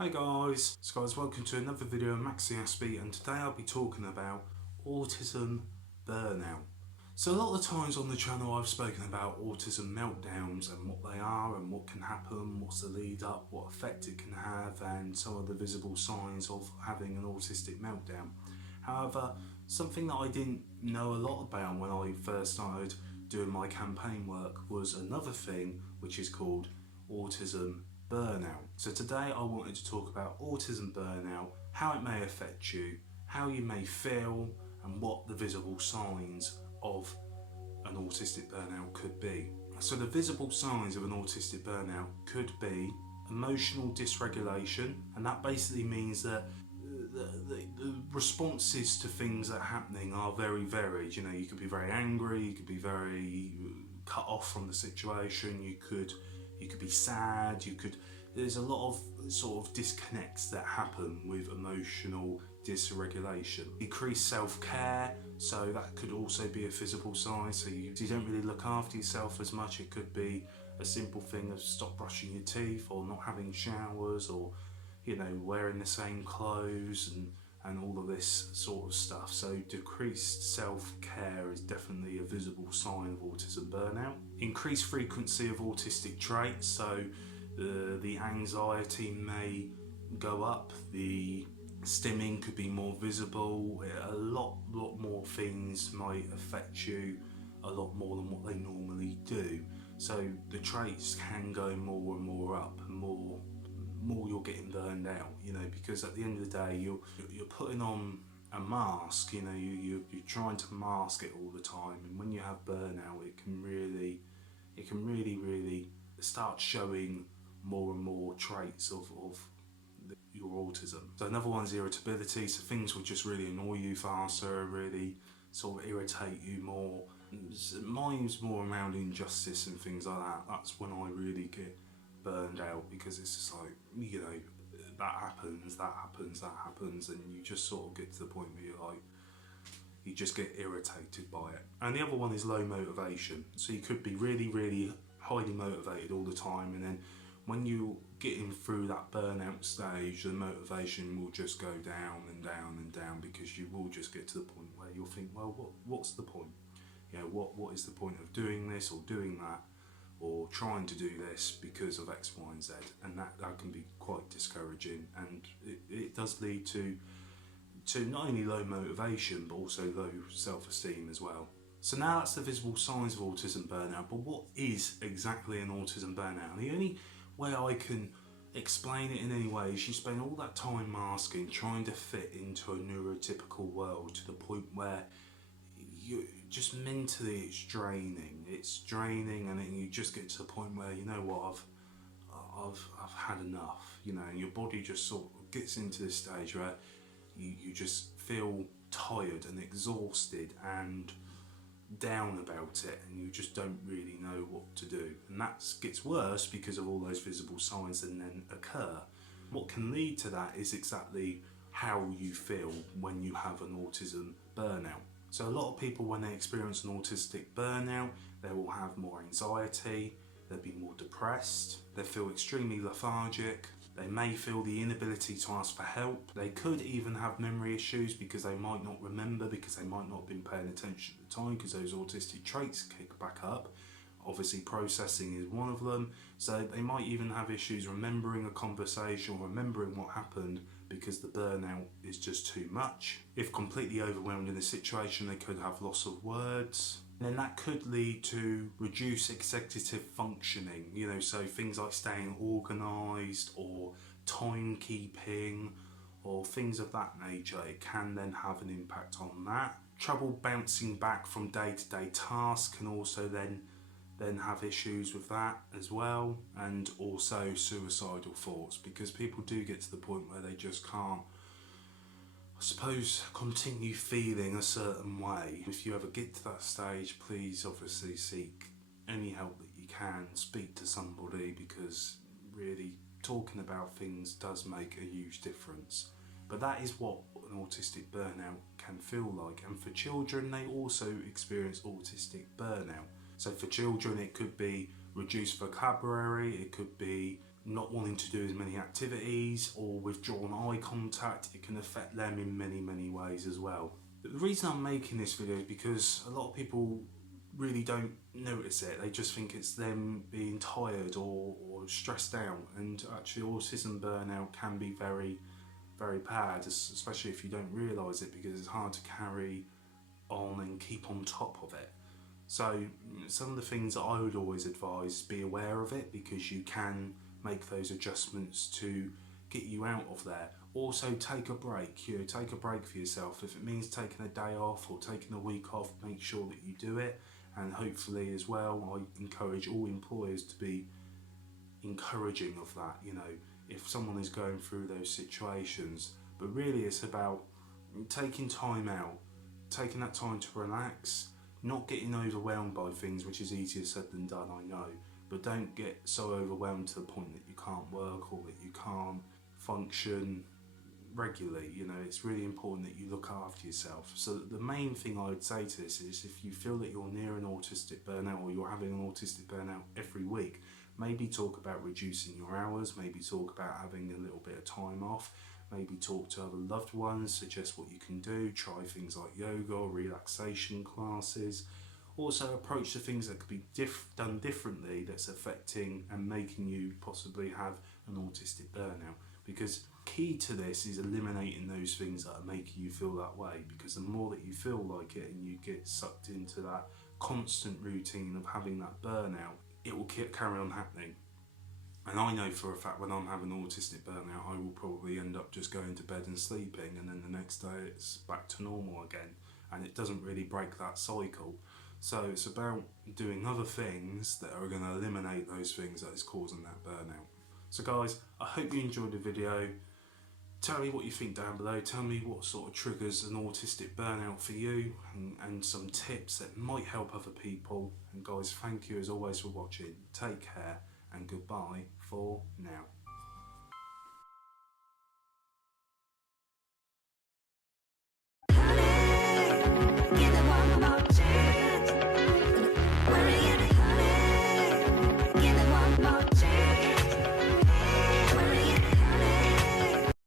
Hey guys, welcome to another video of MaxiAspie, and today I'll be talking about autism burnout. So a lot of the times on the channel I've spoken about autism meltdowns and what they are and what can happen, what's the lead up, what effect it can have, and some of the visible signs of having an autistic meltdown. However, something that I didn't know a lot about when I first started doing my campaign work was another thing which is called autism burnout. So today I wanted to talk about autism burnout, how it may affect you, how you may feel, and what the visible signs of an autistic burnout could be. So the visible signs of an autistic burnout could be emotional dysregulation, and that basically means that the responses to things that are happening are very varied. You know, you could be very angry, you could be very cut off from the situation, you could be sad, there's a lot of sort of disconnects that happen with emotional dysregulation. Decreased self-care, so that could also be a physical sign. So you don't really look after yourself as much. It could be a simple thing of stop brushing your teeth, or not having showers, or wearing the same clothes and all of this sort of stuff. So decreased self-care is definitely a visible sign of autism burnout. Increased frequency of autistic traits, so the anxiety may go up, the stimming could be more visible, a lot more things might affect you a lot more than what they normally do. So the traits can go more and more up, and more you're getting burned out, because at the end of the day you're putting on a mask, you're trying to mask it all the time, and when you have burnout it can really start showing more and more traits of your autism. So another one is irritability, so things will just really annoy you faster, really sort of irritate you more. Mine's more around injustice and things like that. That's when I really get burned out, because it's just like, that happens, and you just sort of get to the point where you just get irritated by it. And the other one is low motivation. So you could be really highly motivated all the time, and then when you're getting through that burnout stage, the motivation will just go down and down and down, because you will just get to the point where you'll think, well, what's the point? What is the point of doing this or doing that, or trying to do this because of X, Y and Z? And that can be quite discouraging, and it does lead to not only low motivation but also low self-esteem as well. So now that's the visible signs of autism burnout, but what is exactly an autism burnout? The only way I can explain it in any way is you spend all that time masking, trying to fit into a neurotypical world, to the point where you just mentally it's draining, and then you just get to the point where, I've had enough, and your body just sort of gets into this stage where you just feel tired and exhausted and down about it, and you just don't really know what to do. And that gets worse because of all those visible signs that then occur. What can lead to that is exactly how you feel when you have an autism burnout. So a lot of people, when they experience an autistic burnout, they will have more anxiety, they'll be more depressed, they feel extremely lethargic, they may feel the inability to ask for help. They could even have memory issues, because they might not remember, because they might not have been paying attention at the time, because those autistic traits kick back up. Obviously processing is one of them. So they might even have issues remembering a conversation or remembering what happened, because the burnout is just too much. If completely overwhelmed in a situation, they could have loss of words. And then that could lead to reduced executive functioning, so things like staying organised or timekeeping or things of that nature. It can then have an impact on that. Trouble bouncing back from day-to-day tasks can also then have issues with that as well. And also suicidal thoughts, because people do get to the point where they just can't, I suppose, continue feeling a certain way. If you ever get to that stage, please obviously seek any help that you can, speak to somebody, because really talking about things does make a huge difference. But that is what an autistic burnout can feel like. And for children, they also experience autistic burnout. So for children, it could be reduced vocabulary, it could be not wanting to do as many activities or withdrawn eye contact. It can affect them in many ways as well. But the reason I'm making this video is because a lot of people really don't notice it. They just think it's them being tired or stressed out, and actually autism burnout can be very bad, especially if you don't realise it, because it's hard to carry on and keep on top of it. So some of the things that I would always advise, be aware of it, because you can make those adjustments to get you out of there. Also take a break, take a break for yourself. If it means taking a day off or taking a week off, make sure that you do it. And hopefully as well, I encourage all employers to be encouraging of that, if someone is going through those situations. But really it's about taking time out, taking that time to relax, not getting overwhelmed by things, which is easier said than done, I know, but don't get so overwhelmed to the point that you can't work or that you can't function regularly. It's really important that you look after yourself. So the main thing I would say to this is, if you feel that you're near an autistic burnout or you're having an autistic burnout every week, maybe talk about reducing your hours, maybe talk about having a little bit of time off, maybe talk to other loved ones, suggest what you can do, try things like yoga or relaxation classes. Also approach the things that could be done differently that's affecting and making you possibly have an autistic burnout. Because key to this is eliminating those things that are making you feel that way, because the more that you feel like it and you get sucked into that constant routine of having that burnout, it will carry on happening. And I know for a fact when I'm having autistic burnout, I will probably end up just going to bed and sleeping, and then the next day it's back to normal again, and it doesn't really break that cycle. So it's about doing other things that are going to eliminate those things that is causing that burnout. So guys, I hope you enjoyed the video. Tell me what you think down below. Tell me what sort of triggers an autistic burnout for you, and some tips that might help other people. And guys, thank you as always for watching. Take care and goodbye for now.